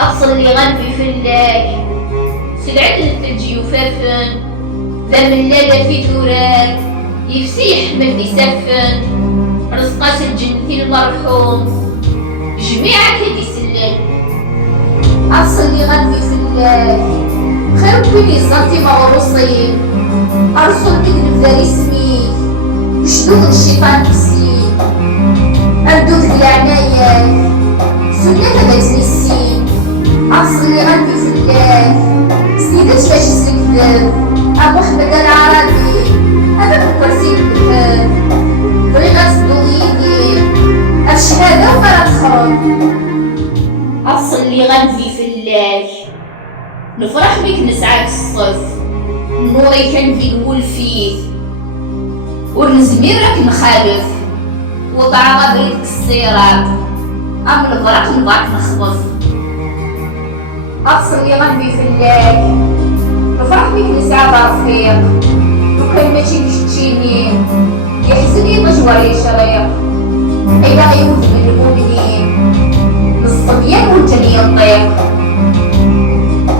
أصل اللي غنبي فلاك سلعة الثلج يفرفن دم الليلة في ثوراك يفسيح من يسفن رزقات الجنة المرحوم جميعا كدي سلل. أصل اللي غنبي فلاك خير كوني الزنطي مغروصين أرسل تكذب ذا اسميك بشدود الشيطان تسين أردوك ذي عناياك سنة هذا تنسين. أصل اللي غنبي فلاك سيدات فاش الزكذب أبو أحمد العربي هذا الكرسي الذهب بغي غتبدو يدي الشهادة وما تخرج. أصل اللي غنبي فلاك نفرح بيك نسعاك الصف نوري كان في نقول فيه ونزمير راك نخالف وطعام بريدك السيرات أم الفرق نبغاك نخبص. أقصر اللي غنبي فلاك نفرح بيك نسعى برفيق وكان ماشي كشتيني يحزن يطجور يشريق إلا غيود